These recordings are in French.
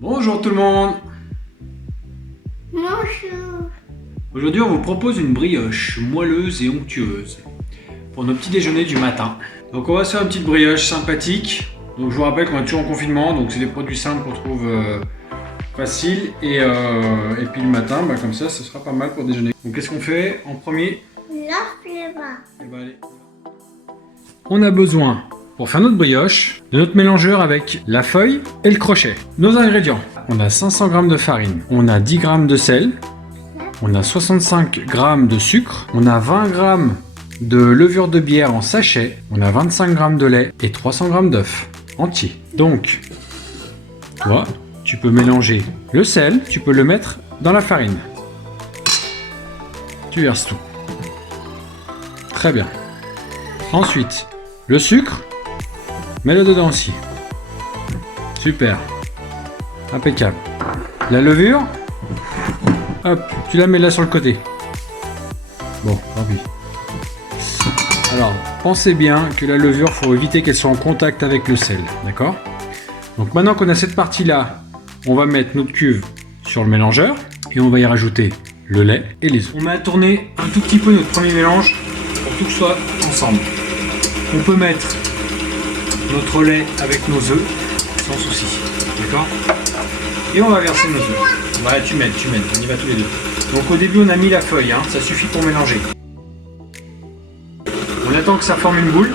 Bonjour tout le monde. Bonjour. Aujourd'hui on vous propose une brioche moelleuse et onctueuse pour nos petits déjeuners du matin. Donc on va se faire une petite brioche sympathique. Donc je vous rappelle qu'on est toujours en confinement, donc c'est des produits simples qu'on trouve faciles. Et puis le matin, comme ça, ce sera pas mal pour déjeuner. Donc qu'est-ce qu'on fait en premier? Lave les mains. Eh ben, allez. On a besoin, pour faire notre brioche, de notre mélangeur avec la feuille et le crochet. Nos ingrédients: on a 500 g de farine, on a 10 g de sel, on a 65 g de sucre, on a 20 g de levure de bière en sachet, on a 25 g de lait et 300 g d'œufs entiers. Donc, toi, tu peux mélanger le sel, tu peux le mettre dans la farine. Tu verses tout. Très bien. Ensuite, le sucre, mets-le dedans aussi. Super. Impeccable. La levure, hop, tu la mets là sur le côté. Bon, tant pis. Alors, pensez bien que la levure, il faut éviter qu'elle soit en contact avec le sel, d'accord? Donc maintenant qu'on a cette partie-là, on va mettre notre cuve sur le mélangeur et on va y rajouter le lait et les œufs. On met à tourner un tout petit peu notre premier mélange pour tout que ce soit ensemble. On peut mettre notre lait avec nos œufs sans souci, d'accord? Et on va verser nos œufs. Voilà, tu mets, on y va tous les deux. Donc au début on a mis la feuille, ça suffit pour mélanger. On attend que ça forme une boule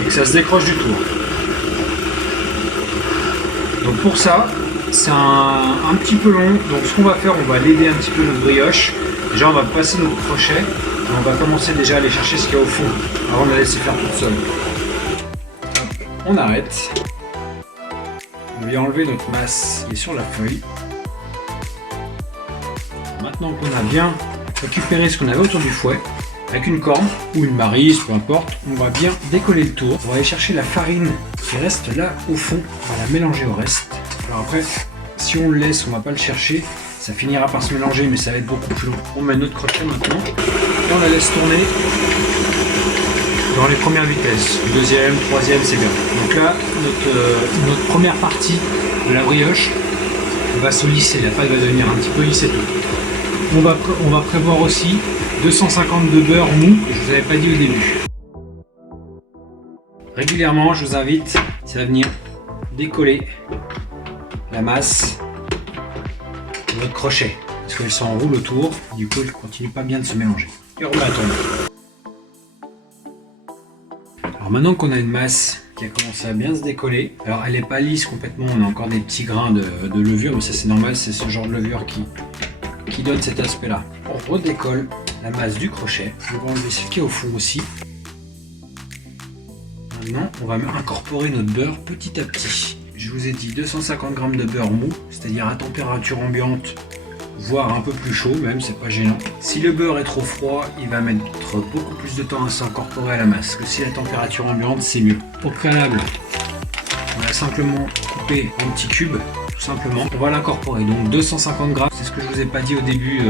et que ça se décroche du tour. Donc pour ça, c'est un petit peu long. Donc ce qu'on va faire, on va l'aider un petit peu notre brioche. Déjà on va passer notre crochet et on va commencer déjà à aller chercher ce qu'il y a au fond avant de la laisser faire toute seule. On arrête. On vient enlever notre masse qui est sur la feuille. Maintenant qu'on a bien récupéré ce qu'on avait autour du fouet, avec une corne ou une maryse, peu importe, on va bien décoller le tour. On va aller chercher la farine qui reste là au fond, on va la mélanger au reste. Alors après, si on le laisse, on va pas le chercher, ça finira par se mélanger, mais ça va être beaucoup plus long. On met notre crochet maintenant et on la laisse tourner dans les premières vitesses. Deuxième, troisième, c'est bien. Donc là, notre première partie de la brioche va se lisser, la pâte va devenir un petit peu lisse et tout. On va prévoir aussi 250 de beurre mou, que je vous avais pas dit au début. Régulièrement, je vous invite à venir décoller la masse de votre crochet, parce qu'elle s'enroule autour, du coup elle continue pas bien de se mélanger. Et on remet à tourner. Alors maintenant qu'on a une masse qui a commencé à bien se décoller, alors elle n'est pas lisse complètement, on a encore des petits grains de levure, mais ça c'est normal, c'est ce genre de levure qui donne cet aspect là. On redécolle la masse du crochet, on va enlever ce qui est au fond aussi. Maintenant on va incorporer notre beurre petit à petit. Je vous ai dit 250 g de beurre mou, c'est-à-dire à température ambiante, voire un peu plus chaud même, c'est pas gênant. Si le beurre est trop froid, il va mettre beaucoup plus de temps à s'incorporer à la masse, que si la température ambiante, c'est mieux. Au préalable, on va simplement couper en petits cubes, tout simplement. On va l'incorporer, donc 250 g, c'est ce que je vous ai pas dit au début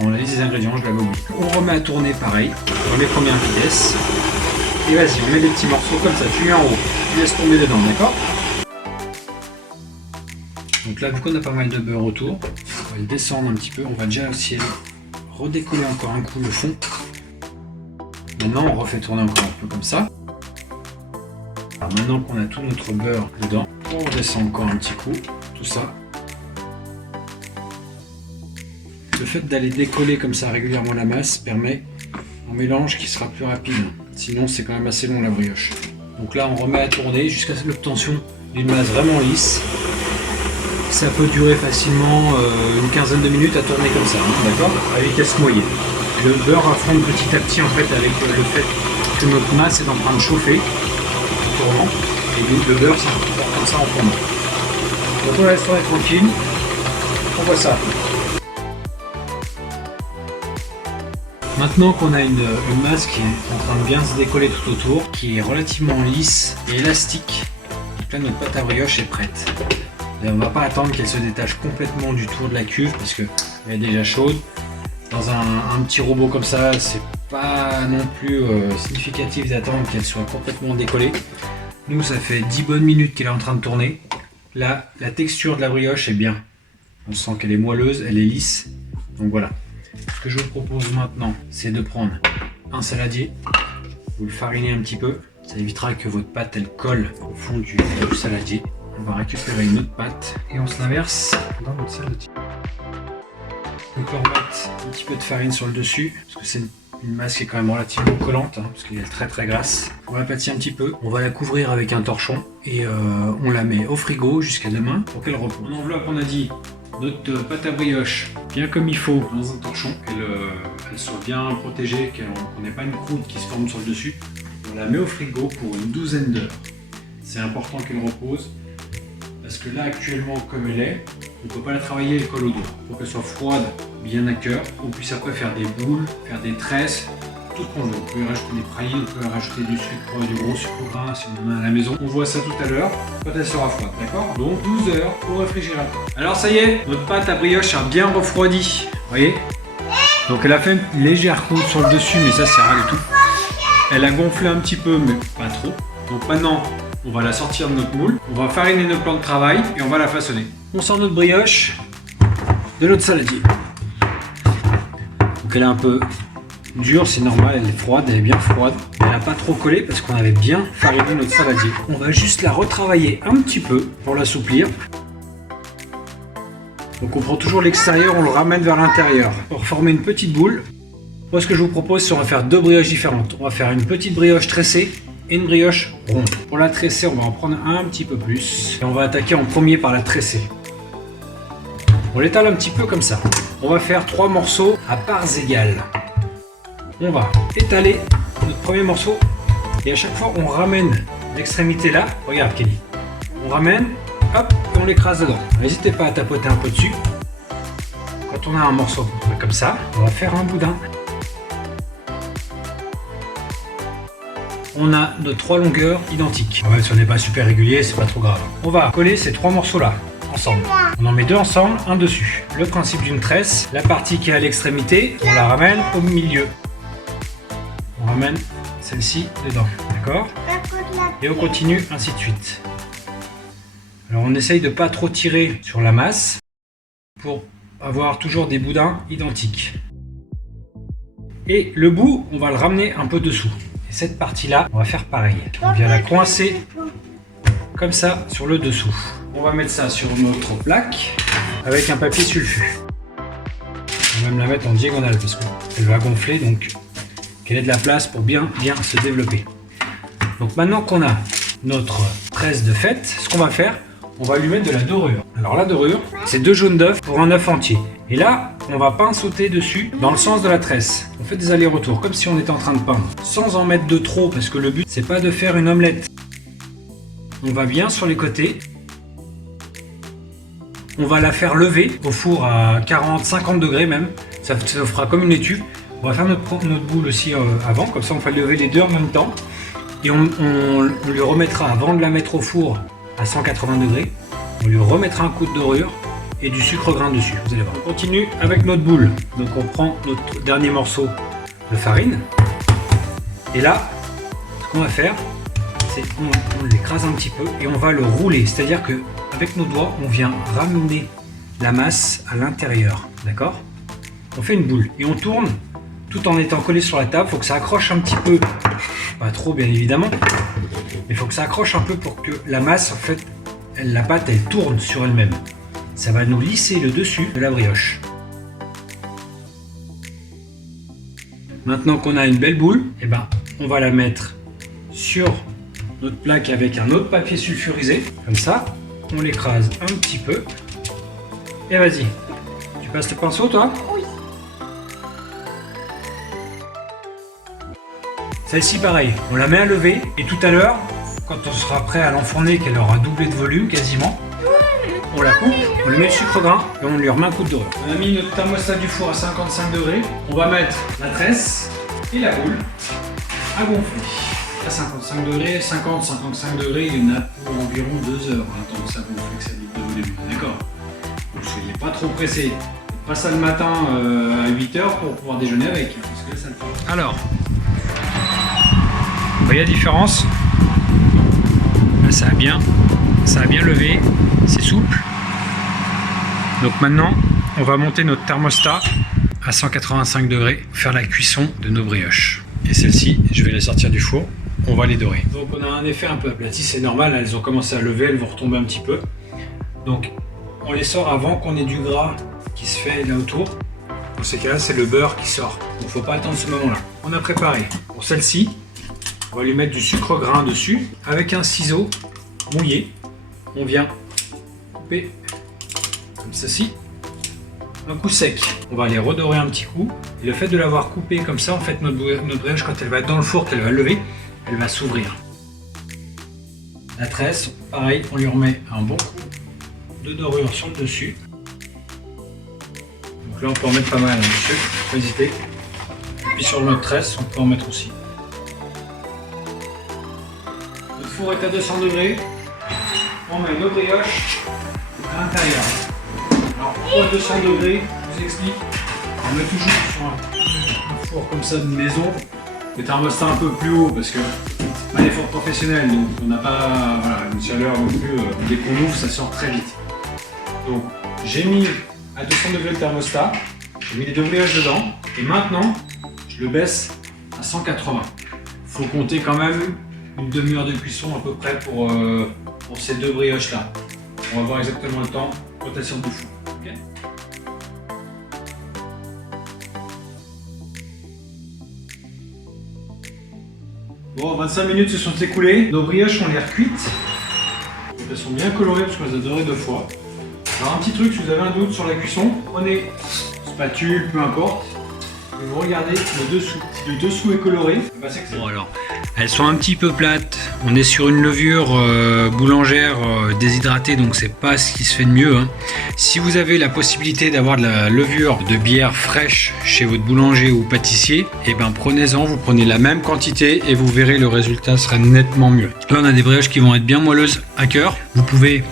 dans la liste des ingrédients, je l'avais oublié. On remet à tourner pareil, dans les premières vitesses. Et vas-y, on met des petits morceaux comme ça, tu mets en haut, tu laisses tomber dedans, d'accord? Donc là, vu qu'on a pas mal de beurre autour, on va le descendre un petit peu. On va déjà aussi redécoller encore un coup le fond. Maintenant, on refait tourner encore un peu comme ça. Alors maintenant qu'on a tout notre beurre dedans, on redescend encore un petit coup, tout ça. Le fait d'aller décoller comme ça régulièrement la masse permet un mélange qui sera plus rapide. Sinon, c'est quand même assez long la brioche. Donc là, on remet à tourner jusqu'à l'obtention d'une masse vraiment lisse. Ça peut durer facilement une quinzaine de minutes à tourner comme ça, d'accord? À vitesse moyenne. Le beurre va fondre petit à petit en fait avec le fait que notre masse est en train de chauffer en tournant et le beurre s'incorpore comme ça en fondant. Donc on laisse tourner tranquille, on voit ça. Maintenant qu'on a une masse qui est en train de bien se décoller tout autour, qui est relativement lisse et élastique, donc là notre pâte à brioche est prête. Et on ne va pas attendre qu'elle se détache complètement du tour de la cuve parce qu'elle est déjà chaude. Dans un petit robot comme ça, c'est pas non plus significatif d'attendre qu'elle soit complètement décollée. Nous, ça fait 10 bonnes minutes qu'elle est en train de tourner. la texture de la brioche est bien. On sent qu'elle est moelleuse, elle est lisse. Donc voilà. Ce que je vous propose maintenant, c'est de prendre un saladier. Vous le farinez un petit peu. Ça évitera que votre pâte elle colle au fond du saladier. On va récupérer une autre pâte et on se la verse dans notre saladier. Donc on va mettre un petit peu de farine sur le dessus parce que c'est une masse qui est quand même relativement collante parce qu'elle est très très grasse. On va pâtir un petit peu, on va la couvrir avec un torchon et on la met au frigo jusqu'à demain pour qu'elle repose. En enveloppe, on a dit notre pâte à brioche bien comme il faut dans un torchon, qu'elle soit bien protégée, qu'on n'ait pas une croûte qui se forme sur le dessus. On la met au frigo pour une douzaine d'heures. C'est important qu'elle repose parce que là actuellement comme elle est, on ne peut pas la travailler, elle colle au dos. Il faut qu'elle soit froide, bien à cœur. On puisse après faire des boules, faire des tresses, tout ce qu'on veut. Vous pouvez rajouter des pralines, vous pouvez rajouter du sucre, du gros sucre gras si on en a à la maison. On voit ça tout à l'heure quand elle sera froide, d'accord? Donc 12 heures au réfrigérateur. Alors ça y est, notre pâte à brioche a bien refroidi. Vous voyez? Donc elle a fait une légère croûte sur le dessus, mais ça c'est rien du tout. Elle a gonflé un petit peu, mais pas trop. Donc maintenant, on va la sortir de notre moule. On va fariner nos plans de travail et on va la façonner. On sort notre brioche de notre saladier. Donc elle est un peu dure, c'est normal, elle est froide, elle est bien froide. Elle n'a pas trop collé parce qu'on avait bien fariné notre saladier. On va juste la retravailler un petit peu pour l'assouplir. Donc on prend toujours l'extérieur, on le ramène vers l'intérieur pour former une petite boule. Moi ce que je vous propose, c'est qu'on va faire deux brioches différentes. On va faire une petite brioche tressée et une brioche ronde. Pour la tresser, on va en prendre un petit peu plus. Et on va attaquer en premier par la tressée. On l'étale un petit peu comme ça. On va faire 3 morceaux à parts égales. On va étaler notre premier morceau et à chaque fois on ramène l'extrémité là. Regarde Kelly. On ramène, hop, et on l'écrase dedans. N'hésitez pas à tapoter un peu dessus. Quand on a un morceau comme ça, on va faire un boudin. On a nos 3 longueurs identiques. Ouais, si on n'est pas super régulier, c'est pas trop grave. On va coller ces 3 morceaux là ensemble. On en met 2 ensemble, un dessus. Le principe d'une tresse, la partie qui est à l'extrémité, on la ramène au milieu. On ramène celle-ci dedans, d'accord? Et on continue ainsi de suite. Alors on essaye de pas trop tirer sur la masse pour avoir toujours des boudins identiques. Et le bout, on va le ramener un peu dessous. Et cette partie-là, on va faire pareil. On vient la coincer comme ça sur le dessous. On va mettre ça sur notre plaque avec un papier sulfu. On va même la mettre en diagonale parce qu'elle va gonfler, donc qu'elle ait de la place pour bien se développer. Donc maintenant qu'on a notre tresse de fête, ce qu'on va faire, on va lui mettre de la dorure. Alors la dorure, c'est 2 jaunes d'œufs pour un œuf entier. Et là, on va pinceauter dessus dans le sens de la tresse. On fait des allers-retours comme si on était en train de peindre, sans en mettre de trop parce que le but c'est pas de faire une omelette. On va bien sur les côtés. On va la faire lever au four à 40-50 degrés même. Ça fera comme une laitue. On va faire notre boule aussi avant, comme ça on va lever les deux en même temps. Et on lui remettra, avant de la mettre au four à 180 degrés, on lui remettra un coup de dorure et du sucre grain dessus. Vous allez voir. On continue avec notre boule. Donc on prend notre dernier morceau de farine. Et là, ce qu'on va faire, c'est on l'écrase un petit peu et on va le rouler. C'est-à-dire que avec nos doigts, on vient ramener la masse à l'intérieur. D'accord? On fait une boule et on tourne tout en étant collé sur la table. Il faut que ça accroche un petit peu. Pas trop bien évidemment. Mais il faut que ça accroche un peu pour que la masse, en fait, la pâte, elle tourne sur elle-même. Ça va nous lisser le dessus de la brioche. Maintenant qu'on a une belle boule, eh ben, on va la mettre sur notre plaque avec un autre papier sulfurisé. Comme ça, on l'écrase un petit peu. Et vas-y. Tu passes le pinceau, toi? Oui. Celle-ci, pareil. On la met à lever. Et tout à l'heure, quand on sera prêt à l'enfourner, qu'elle aura doublé de volume quasiment, on la coupe, on lui met le sucre grain et on lui remet un coup de dorure. On a mis notre thermostat du four à 55 degrés. On va mettre la tresse et la boule à gonfler. À 55 degrés, 50-55 degrés, il y en a pour environ 2 heures. Tant que ça gonfle, que ça double de volume. D'accord? Donc, soyez pas trop pressés. Pas ça le matin à 8 heures pour pouvoir déjeuner avec. Parce que ça le fait. Alors, vous voyez la différence? Là, ça a bien ça a bien levé, c'est souple. Donc maintenant, on va monter notre thermostat à 185 degrés pour faire la cuisson de nos brioches. Et celles-ci, je vais les sortir du four, on va les dorer. Donc on a un effet un peu aplati, c'est normal, elles ont commencé à lever, elles vont retomber un petit peu. Donc on les sort avant qu'on ait du gras qui se fait là autour. Dans ces cas-là, c'est le beurre qui sort. Donc il ne faut pas attendre ce moment-là. On a préparé pour celle-ci, on va lui mettre du sucre grain dessus. Avec un ciseau mouillé, on vient couper comme ceci. Un coup sec, on va les redorer un petit coup. Et le fait de l'avoir coupé comme ça, en fait, notre brioche, quand elle va être dans le four, qu'elle va lever, elle va s'ouvrir. La tresse, pareil, on lui remet un bon coup de dorure sur le dessus. Donc là, on peut en mettre pas mal, hein, dessus, faut hésiter. Et puis sur notre tresse, on peut en mettre aussi. Notre four est à 200 degrés. On met nos brioches à l'intérieur. Alors pourquoi 200 degrés? Je vous explique. On met toujours sur un four comme ça de maison, le thermostat un peu plus haut parce que on a des fours professionnels, donc on n'a pas une chaleur non plus. Dès qu'on ouvre, ça sort très vite. Donc j'ai mis à 200 degrés le thermostat, j'ai mis les deux brioches dedans et maintenant je le baisse à 180. Il faut compter quand même une demi-heure de cuisson à peu près pour ces deux brioches là. On va voir exactement le temps quand elles sortent du four. Okay. Bon, 25 minutes se sont écoulées. Nos brioches, on les recuites. Elles sont bien colorées parce qu'on les a dorées 2 fois. Alors un petit truc, si vous avez un doute sur la cuisson, prenez spatule, peu importe, et vous regardez le dessous. Si le dessous est coloré, bah c'est que c'est bon. Alors, elles sont un petit peu plates. On est sur une levure boulangère déshydratée, donc c'est pas ce qui se fait de mieux. Hein. Si vous avez la possibilité d'avoir de la levure de bière fraîche chez votre boulanger ou pâtissier, et ben prenez-en, vous prenez la même quantité et vous verrez le résultat sera nettement mieux. Là on a des brioches qui vont être bien moelleuses à cœur. Vous pouvez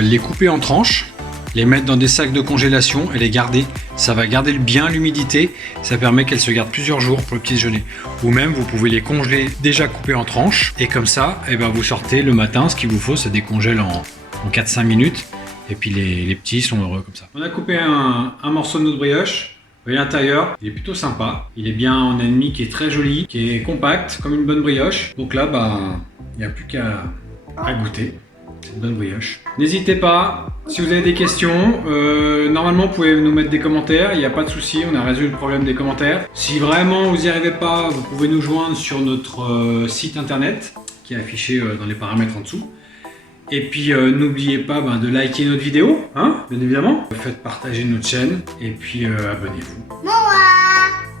les couper en tranches, les mettre dans des sacs de congélation et les garder. Ça va garder bien l'humidité, ça permet qu'elles se gardent plusieurs jours pour le petit déjeuner. Ou même vous pouvez les congeler déjà coupés en tranches et comme ça et ben, vous sortez le matin, ce qu'il vous faut ça décongèle en 4-5 minutes et puis les petits sont heureux comme ça. On a coupé un morceau de notre brioche, vous voyez l'intérieur, il est plutôt sympa, il est bien en ennemi qui est très joli, qui est compact comme une bonne brioche. Donc là bah, il n'y a plus qu'à goûter. C'est une bonne brioche. N'hésitez pas, si vous avez des questions, normalement vous pouvez nous mettre des commentaires, il n'y a pas de souci, on a résolu le problème des commentaires. Si vraiment vous n'y arrivez pas, vous pouvez nous joindre sur notre site internet qui est affiché dans les paramètres en dessous. Et puis n'oubliez pas de liker notre vidéo, hein, bien évidemment. Faites partager notre chaîne et puis abonnez-vous.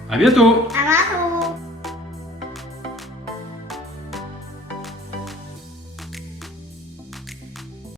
À bientôt. À bientôt.